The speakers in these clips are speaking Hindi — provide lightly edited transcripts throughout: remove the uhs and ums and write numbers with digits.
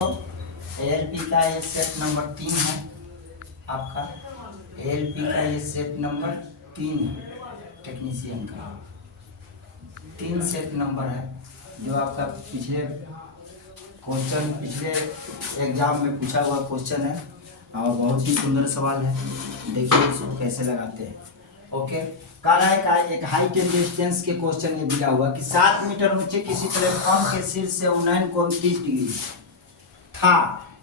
एएलपी का ये सेट नंबर 3 है आपका। एएलपी का ये सेट नंबर 3 है। टेक्नीशियन का 3 सेट नंबर है जो आपका पिछले एग्जाम में पूछा हुआ क्वेश्चन है और बहुत ही सुंदर सवाल है। देखिए इसको कैसे लगाते हैं। ओके, कह रहा है कि एक हाइट एंड डिस्टेंस के क्वेश्चन ये दिया हुआ कि 7 मीटर ऊंचे किसी प्लेटफॉर्म के शीर्ष से उन्नयन कोण 30 डिग्री था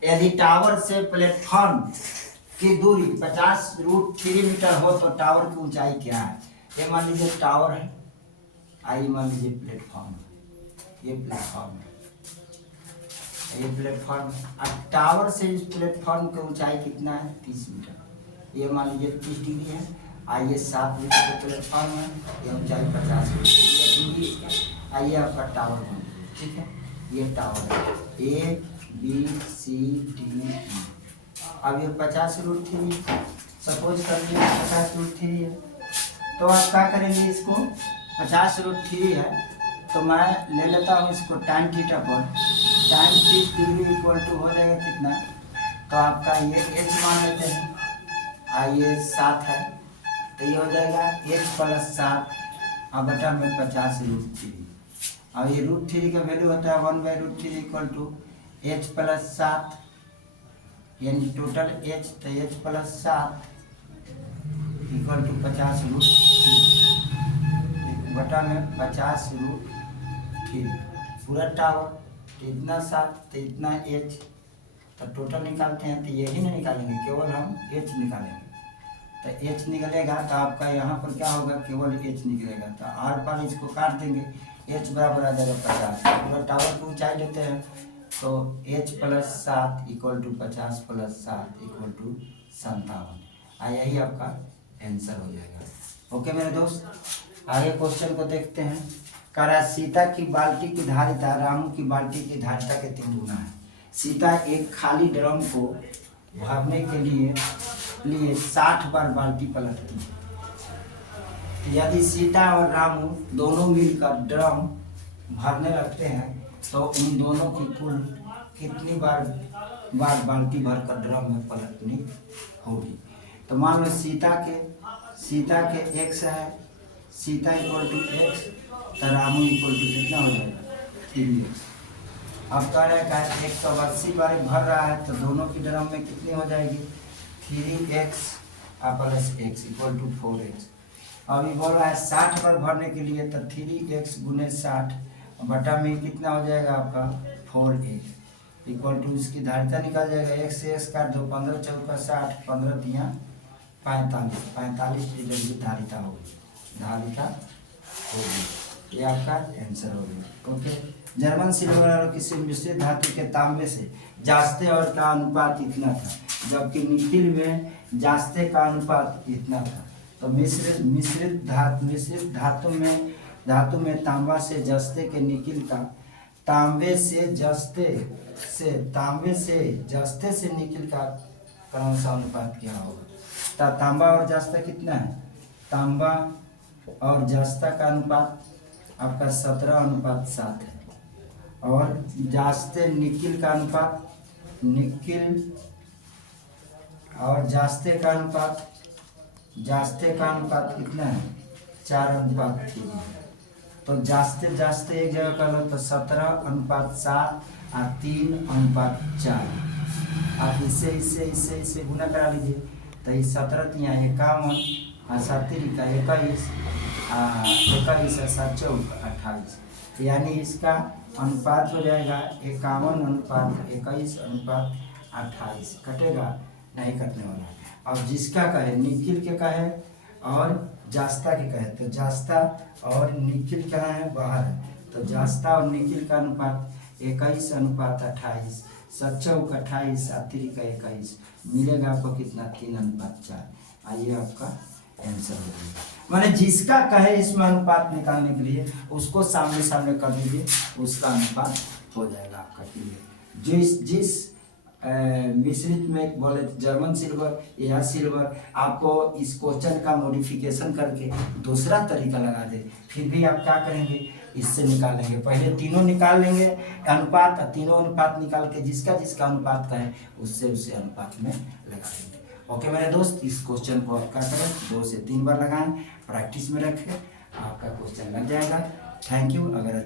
यदि टावर से प्लेटफॉर्म की दूरी 50√3 मीटर हो तो टावर की ऊंचाई क्या है। ये मान लीजिए टावर है, आई मान लीजिए प्लेटफॉर्म, ये प्लेटफॉर्म है, ये प्लेटफॉर्म है। अब टावर से इस प्लेटफॉर्म की ऊंचाई कितना है 30 मीटर। ये मान लीजिए 30 डिग्री है। आइए 7 मीटर का प्लेटफॉर्म है, ये ऊंचाई 50 मीटर इसका। आइए आपका टावर बन, ठीक है, ये टावर है A B C D E. अब ये 50√3 सपोज कर लीजिए 50√3 है, तो आप क्या करेंगे, इसको 50√3 है तो मैं ले लेता हूँ इसको टाइम थीटा पर। टाइम 30 डिग्री इक्वल टू हो जाएगा कितना, तो आपका ये एच मान लेते हैं, आइए 7 है तो ये हो जाएगा एच प्लस 7 और बटा में 50√3। अब ये √3 का वैल्यू होता है 1/√3 इक्वल टू एच प्लस 7 यानी टोटल एच, तो एच प्लस 7 इक्वल टू 50√3 बटा में 50√3 पूरा टावर। तो इतना 7 तो इतना एच, तो टोटल निकालते हैं तो यही नहीं निकालेंगे, केवल हम एच निकालेंगे। तो एच निकलेगा तो आपका यहाँ पर क्या होगा, केवल एच निकलेगा। तो आर पार इसको काट देंगे, एच बराबर आ जाएगा 50। पूरा टावर की ऊंचाई लेते हैं तो H plus 7 equal to 50 plus 7 equal to 57। यही आपका आंसर हो जाएगा। ओके मेरे दोस्त, आगे क्वेश्चन को देखते हैं। कह रहा है सीता की बाल्टी की धारिता रामू की बाल्टी की धारिता के 3 गुना है। सीता एक खाली ड्रम को भरने के लिए 60 बार बाल्टी पलटती है। यदि सीता और रामू दोनों मिलकर ड्रम भरने लगते हैं तो उन दोनों की कुल कितनी बार बाल्टी भरकर ड्रम में पलटनी होगी। तो मान लो सीता के x है, सीता इक्वल टू x, तो रामू इक्वल टू कितना हो जाएगा 3x। अब कह रहा है कि 180 बार भर रहा है तो दोनों की ड्रम में कितनी हो जाएगी 3x plus x equal to 4x। अभी बोल रहा है 60 बार भरने के लिए तो 3x गुने 60 बटा में कितना हो जाएगा आपका 4x इक्वल टू इसकी धारिता निकाल जाएगा। x से x काट दो, 15 चौका 60, 15 दिया 45 डिग्री धारिता होगी। ये आपका आंसर हो गया। ओके, जर्मन सिल्वर और किसी मिश्रित धातु के तांबे से जास्ते और का अनुपात इतना था, जबकि निकिल में जास्ते का अनुपात इतना था। तो मिश्रित धातु में तांबा से जस्ते के निकिल का तांबे से जस्ते से निकिल का क्रमशः अनुपात क्या होगा। तांबा और जस्ता कितना है, तांबा और जस्ता का अनुपात आपका 17:7 है। और जास्ते निकिल का अनुपात, निकिल और जास्ते का अनुपात कितना है 4:3। तो जास्ते एक जगह कर लो तो 17:7 और 3:4। आप इससे गुना करा लीजिए तो ये 17 51 और 7 का 21 और 7 28, यानी इसका अनुपात हो जाएगा 51:21:28। कटेगा नहीं, कटने वाला। और जिसका कहे निकिल के कहे और जास्ता के कहे, तो जास्ता और निकिल क्या है बाहर है, तो जास्ता और निकिल का अनुपात 21:28, 7 28 और 3 का 21 मिलेगा आपको कितना 3:4। आइए आपका आंसर हो जाएगा। माने जिसका कहे इसमें अनुपात निकालने के लिए उसको सामने कर दीजिए, उसका अनुपात हो जाएगा आपका क्लियर। जिस मिश्रित में बोले जर्मन सिल्वर या सिल्वर, आपको इस क्वेश्चन का मॉडिफिकेशन करके दूसरा तरीका लगा दे, फिर भी आप क्या करेंगे इससे निकालेंगे। पहले तीनों निकाल लेंगे अनुपात, तीनों अनुपात निकाल के जिसका जिसका अनुपात का है उससे उसे अनुपात में लगा देंगे। ओके मेरे दोस्त, इस क्वेश्चन को आप क्या करें, 2 से 3 बार लगाएं, प्रैक्टिस में रखें, आपका क्वेश्चन लग जाएगा। Thank you. अगर